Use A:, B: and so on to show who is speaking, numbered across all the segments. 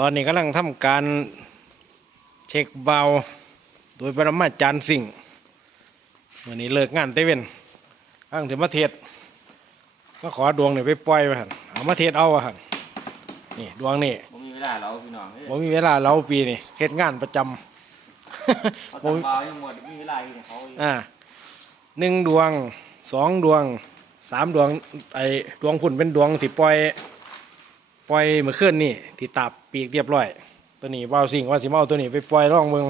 A: ตอนนี้กำลังทำการเช็คเบาโดยปรมาจารย์สิ่งวันนี้เลิกงานเตเวนข้างถึงมาเทศก็ขอดวงเนี่ยไปปล่อยไปหันเอามาเทศเอาอะหันนี่ดวงนี่
B: ผมมีเวลาเราพี่น้องเอ้ย
A: ผมมีเวลาเราปีนี่เฮ็ดงานประจำ
B: เขา
A: ผม
B: ทำบาวยังหมดมีเวลาอยู่ของเขาอยู่
A: อ่าหนึ่งดวงสองดวงสามดวงไอ้ดวงพุ่นเป็นดวงที่ปล่อย ปล่อยเมื่อคืนนี่ที่ตับปีกเรียบร้อย ตัวนี้ว่าวสิ่งว่าสิมาเอาตัวนี้ไปปล่อยร่องเมือง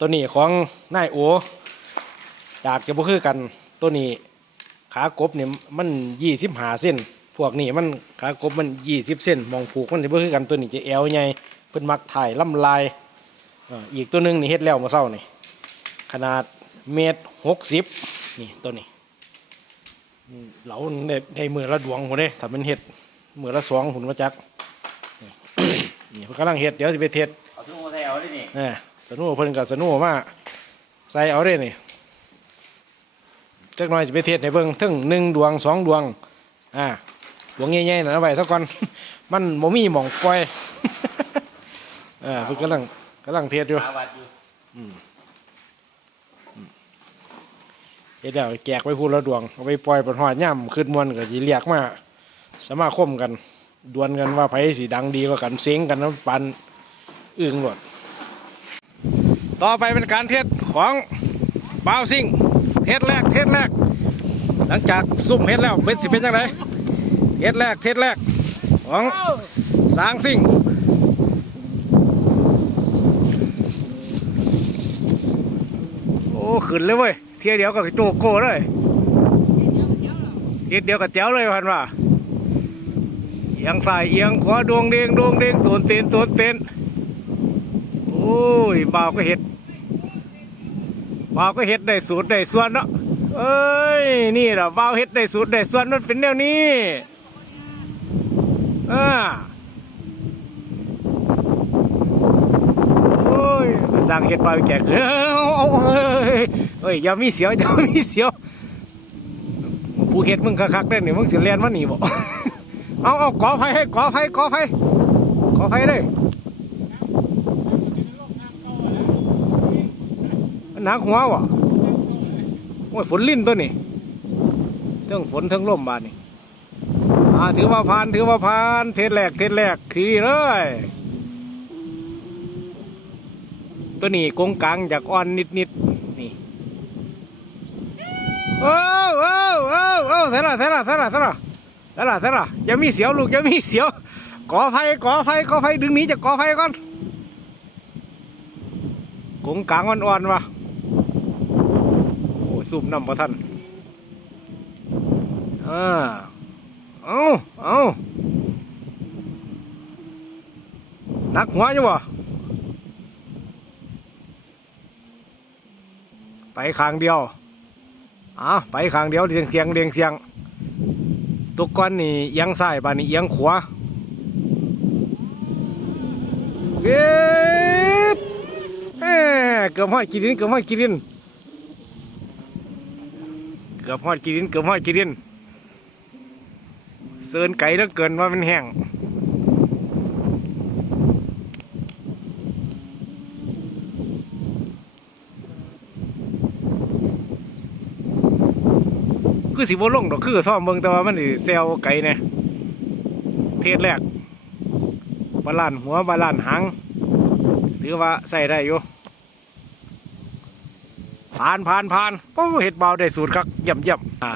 A: ตัวนี้ของนายโอดากจะบ่คือกันตัวนี้ขากบเนี่ยมันยี่สิบหาเส้น พวกนี้มันขากบมันยี่สิบเส้นมองผูกมันจะบ่คือกันตัวนี้จะแอวใหญ่เพิ่นมักถ่ายล่ำลายอีกตัวหนึงนี่เฮ็ดแล้วมาเศร้านี่ขนาดเมตรหกสิบนี่ตัวนี้เหลาได้ได้มือละดวงหัวเด้ถ้าเป็นเห็ด มือละสองหุ่นมาจักนี่นี่เพิ่นกำลังเห็ดเดี๋ยวสิไปเทศ
B: เอาทุ่งมาใส่เอาได้นี่
A: เออสนุเพิ่นกับสนุมาใส่เอาเด้นี่จักหน่อยสิไปเทศในเบิ่งถึงหนึ่งดวงสองดวง อ่าดวงใหญ่ๆน่ะเอาไว้ซะก่อน มันบ่มีหม่องปล่อยเออเพิ่นกำลังกำลังเทศอยู่
B: หาวัดอยู่
A: อืมอืมเฮ็ดแล้วแจกไปพูดแล้วดวงเอาไปปล่อยบนหอดย่ำขึ้นมวนก็สิเรียกมา สมาคมกัน ดวลกันว่าไผสิดังดีกว่ากันเซ็งกันน้ำปันอึ้งหลดต่อไปเป็นการเทศของบาวซิงเทศแรกเทศแรก หลังจากซุ่มเฮ็ดแล้วเป็นสิเป็นยังไงเทศแรกเทศแรกของสางซิงโอ้ขึ้นเลยเว้ยเทียเดียวก็โจโก้เลยเทียเดียวกับแจ๋วเลยพันว่า อียงซ้ายเอียงขวาดวงเด้งดวงเด้งตัวเต้นตัวเต้นโอ้ยบ่าวก็เห็ดบ่าวก็เห็ดได้สูตรได้ส่วนเนาะเอ้ยนี่แหละบ่าวเห็ดได้สูตรได้ส่วนมันเป็นแนวนี้อ่าโอ้ยสร้างเห็ดบ่าวแจกเอ้ยเอ้ยเอ้ยเอ้ยอย่ามีเสียวอย่ามีเสียวผู้เห็ดมึงคักๆได้เนี่ยมึงสิเลียนมาหนีบ่ เอาเอากอไฟให้กอไฟกอไฟกอไฟเลยหนักหัววะโอ้ยฝนลิ้นตัวนี่เทั้งฝนเทั้งลมบานนี่อ่าถือว่าผ่านถือว่าผ่านเทศแรกเทศแรกขี่เลย ตัวนี้กงกลางจากอ่อนนิดนิดนี่โอ้โอ้โอ้โอ้เสร็จละเสร็จละเสร็จละเสร็จละ เสร็จละเสร็จละอย่ามีเสียวลูกอย่ามีเสียวก่อไฟก่อไฟก่อไฟดึงหนีจากก่อไฟก่อนกงกลางอ่อนๆวะโอ้ยสูบน้ำประทันอ่าเอาเอานักหัวอยู่บ่ไปข้างเดียวอะไปข้างเดียวเรียงเสียงเรียงเสียง ตุกก้อนนี่เอียงซ้ายบานนี่เอียงขวาเก็บแหม่เกือบหอดกีรินเกือบหอดกีรินเกือบหอดกีรินเกือบหอดกีรินเซินไก่แล้วเกินว่ามันแห้ง คือสิบ่ลงดอกคือซ่อมเบิ่งแต่ว่ามันสิแซวไก่เนี่ยเทศแรกบาลานหัวบาลานหางถือว่าใส่ได้อยู่ผ่านผ่านผ่านโอ้เห็ดเบาได้สูตรคักเยี่ยมเยี่ยมอ่า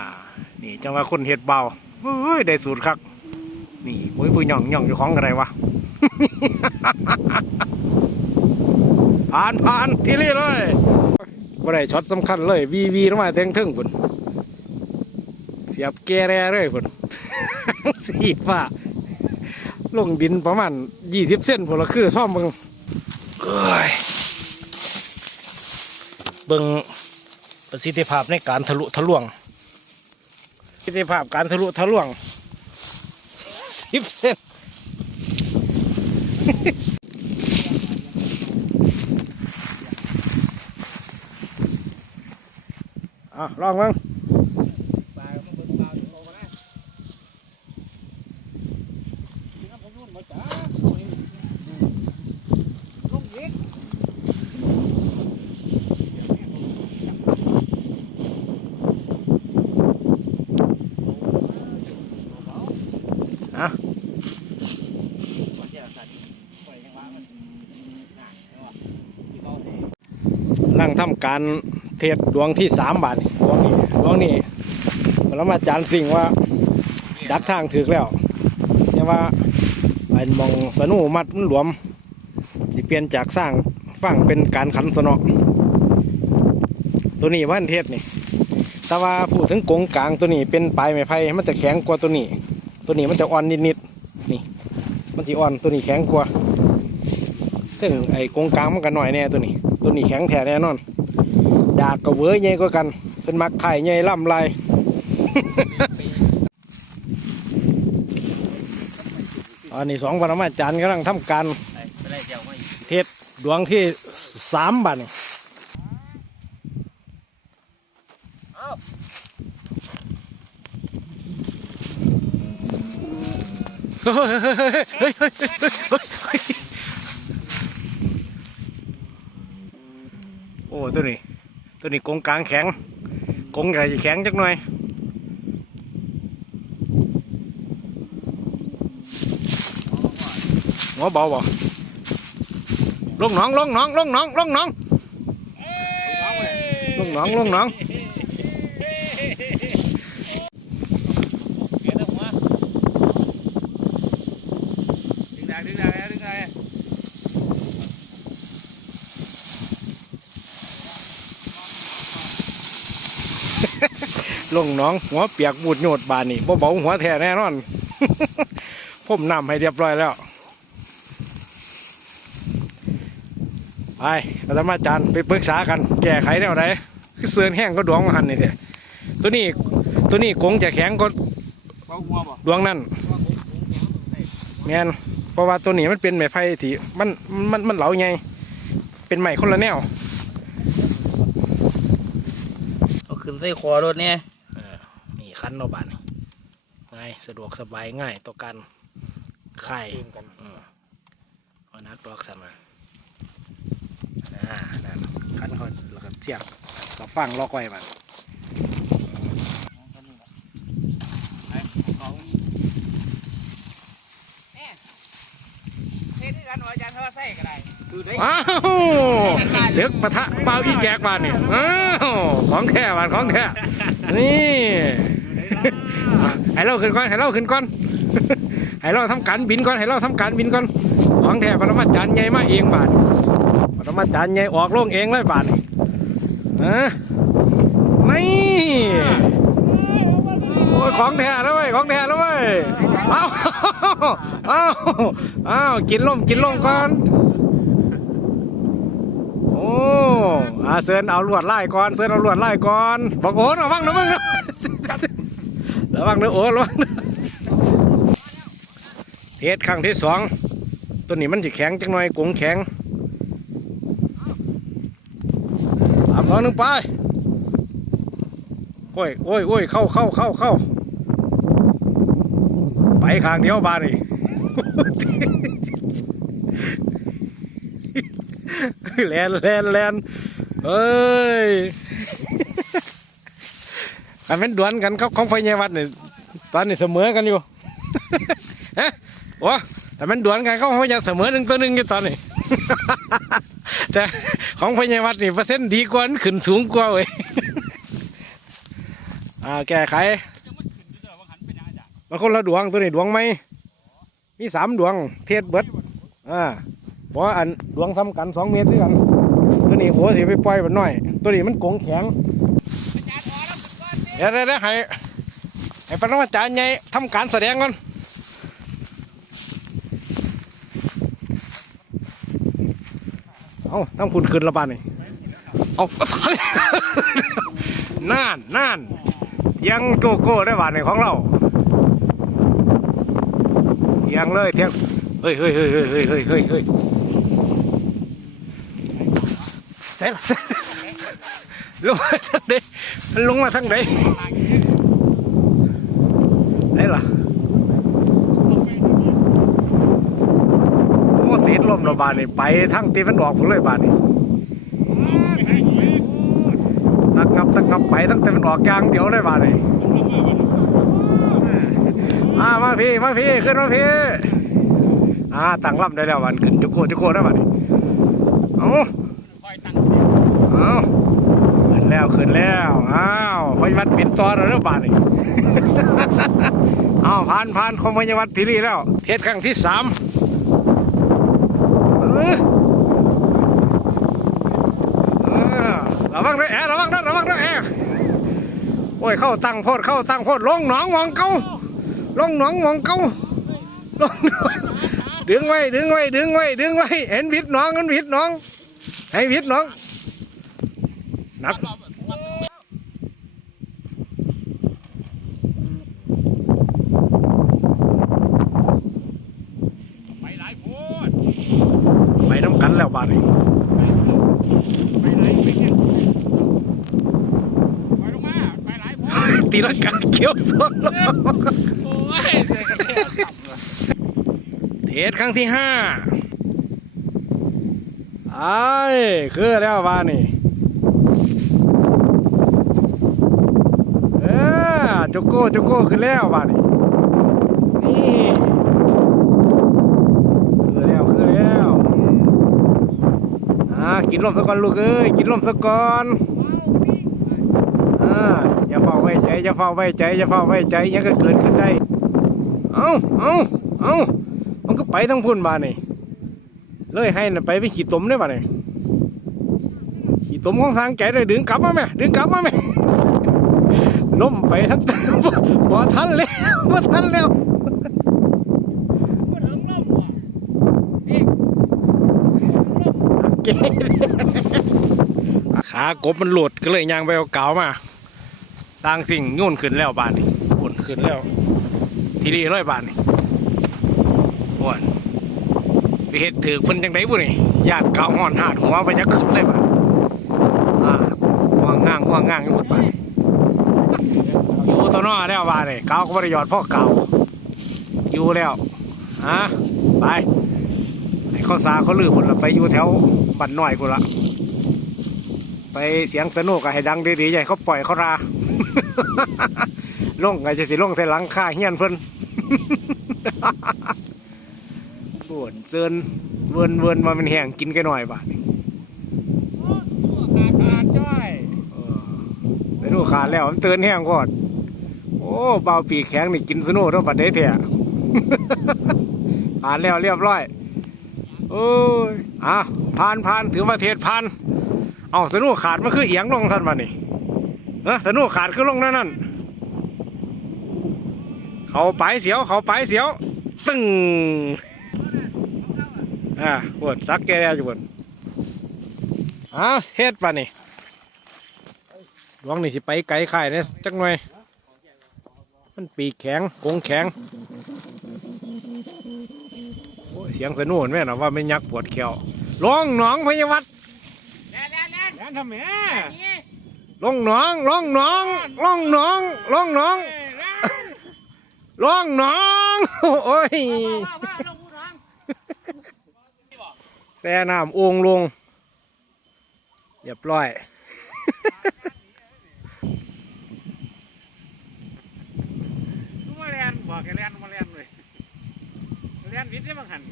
A: นี่จังว่าคนเห็ดเบาเฮ้ยได้สูตรคักนี่ปุ้ยปุ้ยหย่องหย่องอยู่ของอะไรวะผ่านผ่านที่นี่เลยว่าได้ช็อตสำคัญเลยวีวีลงมาแทงทึ่งพุ่นเสียบแกแร่เลยคนสีฟ้าลงดินประมาณยี่สิบเส้นพอละคือซ่อมเบิงเบิงประสิทธิภาพในการทะลุทะลวง ประสิทธิภาพการทะลุทะลวงสิบเส้นอะลองมั้ง
B: ปลามาเบิ่งปลาอยู่โลมานะนี่ครับผมนู่นมาจ้า นั่ง
A: ทำการเทศดวงที่สามบาทดวงนี้ดวงนี้แล้วมาจารย์สิ่งว่าดักทางถึกแล้วเนี่ยว่าไอ้มองสนุมัดมันหลวมสิเปลี่ยนจากสร้างฟังเป็นการขันสนอตัวนี้ว่านเทศนี่แต่ว่าพูดถึงกงกลางตัวนี้เป็นปลายไม้ไผ่มันจะแข็งกว่าตัวนี้ ตัวนี้มันจะอ่อนนิดๆนี่ มันจะอ่อนตัวนี้แข็งกว่าซึ่งไอ้กงกลางมันก็หน่อยแน่ตัวนี้ ตัวนี้แข็งแท้แน่นอน ดากก็เว้ยใหญ่กว่ากัน เป็นมักไข่ใหญ่ล่ำลายอันนี้สองปรมาจารย์กำลังทำการ
B: เท
A: ศดวงที่สามบัดน
B: เอ้า
A: เฮ้ยเฮ้ยเฮ้ยเฮ้ยเฮ้ย อ้ตัวนี้ ตัวนี้กงกลางแข็งกงใหญ่แข็งจักหน่อยหัวเบาบ่ลงหนองลงหนองลงหนองลงหนองลงหนองลงหนอง
B: เดี๋ยวนะหัวดึงได้ดึงได้ดึงได้
A: ลงหนองหัวเปียกบูดโยดบานนี่บ่เบาหัวแท้แน่นอนผมนำให้เรียบร้อยแล้ว ไปอาจารย์อาจารย์ไปปรึกษากัน แก้ไขแนวไหนคือเสือนแห้งก็ดวงมาหันนี่เถอะตัวนี้ตัวนี้คงจะแข็งก็ดวงนั่นแมนเพราะว่าตัวนี้มันเป็นไม้ไผ่ที่มันมันมันเหลาไงเป็นไม้คนละแนว
B: เอาขึ้นใส่คอรถเนี่ย
A: คันเราะบานนี่ง่ายสะดวกสบายง่ายต่อการไข่เออเอานักดอกสมาอ่านั่นคันเขาแล้วก็เสียบเราฟังล็อกไว้มัน
B: เฮ็ดกันว่าจะเท่าใส่ก็ได้คือได้
A: อ้าวเสือกปะทะเปล่าอีแกกบานนี่อ้าวของแท้บานของแท้นี่อะ ให้เราขึ้นก่อนให้เราขึ้นก่อนให้เราทำการบินก่อนให้เราทำการบินก่อนของแท้ปรมาจารย์ใหญ่มาเองบาทปรมาจารย์ใหญ่ออกโรงเองเลยบาทนี่ฮะไม่โอ้ยของแท้แล้วเว้ยของแท้แล้วเว้ยเอาเอาเอากินลมกินลมก่อนโอ้อาเซินเอาลวดไล่ก่อนเซินเอาลวดไล่ก่อนบอกโอ้ระวังนะมึงนะ ระวังนะโอ้ระวังเทสครั้งที่สองตัวนี้มันจะแข็งจังหน่อยกงแข็งสามสองหนึ่งไปโอ้ยโอ้ยโอ้ยเข้าเข้าเข้าเข้าไปข้างเดียวบานนี่แลนแลนแลนเอ้ย อันเป็นดวลกันครับของไฟเยวัดนี่ตอนนี้เสมอกันอยู่ฮะโอ้แต่มันดวลกันเขาเขาอยากเสมอหนึ่งตัวหนึ่งอยู่ตอนนี้ แต่ของพญาวัดนี่เปอร์เซ็นต์ดีกว่าขึ้นสูงกว่าเว้ยอ่าแก้ไขมันคนละดวงตัวนี้ดวงไหมมีสามดวงเทศเบิดอ่าเพราะอันดวงซ้ำกันสองเมตรด้วยกันตัวนี้โอ้สิไปปล่อยมันหน่อย ตัวนี้มันโกงแข็ง เดี๋ยวเดี๋ยวเดี๋ยวให้ให้ปรมาจารย์ใหญ่ทำการแสดงก่อนเอาต้องคุณขึ้นระบาดนี่เอาน่านน่านยังโกโก้ได้บาดในของเรายังเลยเที่ยงเฮ้ยเฮ้ยเฮ้ยเฮ้ยเฮ้ยเฮ้ยเฮ้ยเฮ้ยเฮ้ยลงมาทางไหน มันลงมาทางไหนไหนล่ะโอ้ติดลมระบาดนี่ไปทั้งตีมันออกผมเลยบาดนี่ตะงับตะงับไปทั้งตีมันออกยางเดียวเลยบาดนี่มามาพี่มาพี่ขึ้นมาพี่อ่าตั้งลำได้แล้ววันขึ้นจุกโกจุกโกได้บาดนี่เอา
B: คอยตั้ง
A: เอเอาขึ้น แล้วขึ้นแล้ว อ้าวพยาวัดปิดซอนแล้วเด้อบาดนี่เอาผ่านผ่านของพยาวัดทีรีแล้ว เทศครั้งที่สามเออระวังด้วยแอร์ระวังด้วยระวังด้วยแอโอ้ยเข้าตั้งโพดเข้าตั้งโพดลงหนองหมองเก่าลงหนองหมองเก่าลงหนองดึงไว้ดึงไว้ดึงไว้ดึงไว้เห็นผิดหน้องเห็นผิดหน้องให้ผิดหน้องนับ
B: ไปหลายพูด
A: ไปน้ำกันแล้วบาดนี้
B: ไปหลายไปเนี่ยไปลงมาไปหลายพูด
A: ตีลังกาเขียวสองรอบ
B: โอ้ยเสียกันเลยขับเลย
A: เทสครั้งที่ห้าไอ้คือแล้วบาดนี่เออโจโก้โจโก้ขึ้นแล้วบาดนี่นี่คือแล้วคือแล้วอ่ากินลมสักก่อนลูกเอ้ยกินลมสักก่อน อ่าอย่าเฝ้าไว้ใจอย่าเฝ้าไว้ใจอย่าเฝ้าไว้ใจอยังก็เกิดขึ้นได้เอาเอาเอามันก็ไปทั้งพุ่นบานี่เลยให้น่ะไปไปขี่ตมได้บานี่ขี่ตมของทางแกเลยดึงกลับมาไหมดึงกลับมาไหมล้มไปทั้งบ่ทันแล้วบ่ทันแล้ว
B: มาถึงล่มว่ะนี่
A: เก๋ขากบมันหลุดก็เลยยางไปเอาเกาวมา สร้างสิ่งโยุ่นขึ้นแล้วบานนี่ปุ่นขึ้นแล้ว ทีนี้ร้อยบาทนี่โอ้ยไปเห็ดถือคนจังไดบุนี่ญาติเกาห่อนหาดหัวไปยักขึ้นเลยบาดอ่าห่วงง่างห่วงง่างอยู่หมดบาดอยู่ตัวนอแล้วบาดนี่เกาก็บริยอดพ่อเก่าอยู่แล้วอะไปไอ้ข้าวสาเขาลือหมดละไปอยู่แถวบ้านน้อยกูละไปเสียงสนุกอะให้ดังดีๆใหญ่เขาปล่อยเขารา ลงไงจะสิลงแต่หลังค่าเฮียนเพิ่นปวดเซินเวินเวินมาเป็นแห้งกินกันหน่อยบาทนี่
B: โอ้ตัวขาดขาดจ้อย
A: เออไปดูขาดแล้วมันเตือนแห้งก่อนโอ้เบาปีกแข็งนี่กินสนุกเท่าบัดเดเถอะผ่านแล้วเรียบร้อยโอ้ยอะผ่านผ่านถือว่าเทศผ่านเอาสนุกขาดมันคือเอียงลงท่านมานี่เออสนุกขาดคือลงนั่นนั่นเขาไปเสียวเขาไปเสียว ตึงอ่าปวดซักแกแล้วจุบนอ่าเฮ็ดป่ะนี่ดวงนี่สิไปไกลไข่เนี่ยจักหน่อย มันปีกแข็งกงแข็งโอ้ยเสียงสนุนแม่นะว่าไม่ยักปวดแขวลงหนองพยาวัด
B: แล่นแล่นแล่นแล่นทำไม
A: ลงหนองลงหนองลงหนองลงหนองลงหนองโอ้ยแซ่น้ำโองลงเรียบร้อย
B: ดูมาแลนบอกแกแลนมาแลนเลยแลนวิทย์ได้บางหัน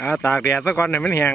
A: อาตากแดดซะก่อนให้มันแห้ง